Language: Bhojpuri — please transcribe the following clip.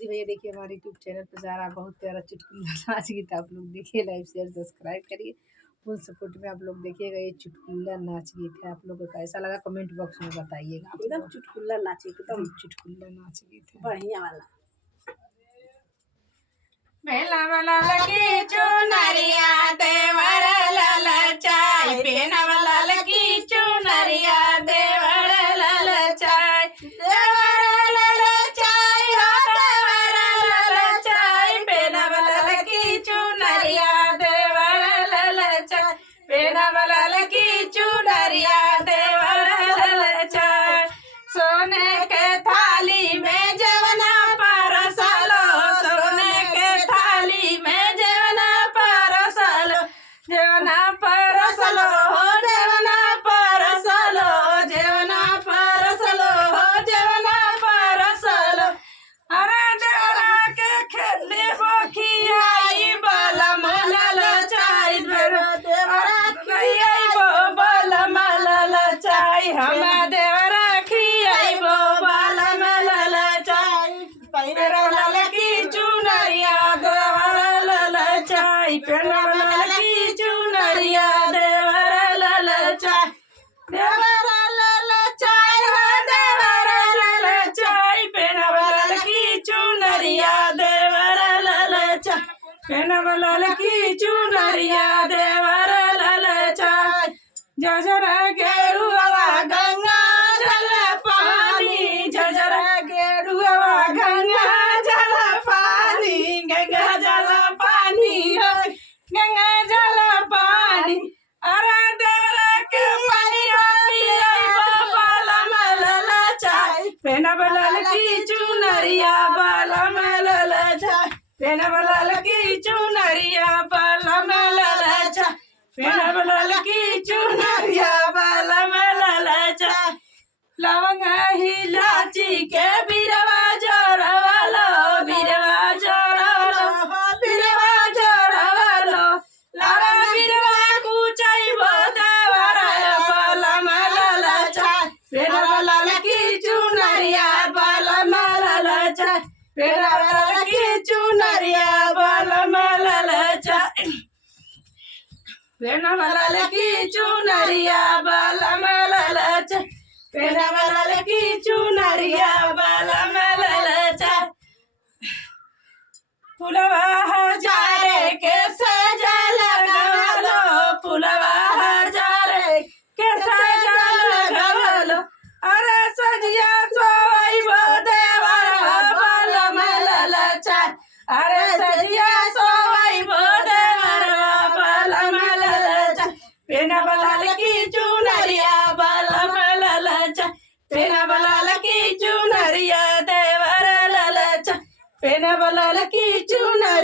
जी भैया देखिए हमारे यूट्यूब चैनल पर जा रहा है बहुत प्यारा चुटकुला नाच गीत। आप लोग देखिए, लाइक शेयर सब्सक्राइब करिए। फुल सपोर्ट में आप लोग देखिएगा। ये चुटकुला नाच गीत है। आप लोग को कैसा लगा कमेंट बॉक्स में बताइएगा। एकदम चुटकुला नाच, एकदम चुटकुला नाच गीत है बढ़िया वाला। बेला वाला लकी चुनरिया देवर ललचाई, पेना वाला लकी चुनरिया देवर ललचाई, देवर ललचाई हो देवर ललचाई, पेना वाला लकी चुनरिया देवर ललचाई, पेना वाला लकी चुनरिया देवर ललचाई। सोने के थाली में जवना परसलो, सोने के थाली में जवना परसलो, जवना परसलो हो जवना परसलो, जवना परसलो हो जवना परसलो। अरे देवरा के खेली बोखियाई बाला मलल चाई, देवरा खियाई बो बाला मलल चाई, हम देवरा खियाई बो बाला मलल चाई, पेरा ललकी चुनरिया देवर ललचाई, पेरा ललकी चुनरिया देवर ललचाई, देवर ललचाई हो देवर ललचाई, पेरा ललकी चुनरिया देवर ललचाई, पेरा ललकी चुनरिया देवर ललचाई। जजर गेरुआ गंगा जल पानी, जजर गेरुआ गंगा जल पानी, गंगा जल पानी हो गंगा जल पानी। अरे देवरा के पानी पियाई बाला मलल चाई, पेना बलल की चुनरिया बाला मलल चाई, पेना बलल की चुनरिया बाला मलल चाई, पेना बलल की चुनरिया बाला मलल चाई। लवंग इलायची के बिरवा जोड़वलो, बिरवा जोड़वलो, बिरवा जोड़वलो, लारा बिरवा कुचाइबो देवरा बाला मलल चाई, पेरा बलल की चुनरिया बाला मलल चाई, पेरा बलल की चुनरिया बाला मलल चाई, पेरा बलल की चुनरिया बाला मलल चाई, पेरा बलल की चुनरिया बाला मलल चाई। फुलवा हजारे के सजल गवलो, फुलवा हजारे के सजल गवलो, अरे सजिया सोइबो देवर बाला मलल चाई, अरे सजिया सोइबो देवर बाला मलल चाई, पेना बलल की चुनरिया बाला मलल चाई, पेना बलल की चुनरिया देवर ललचाई, पेना बलल की चुनरिया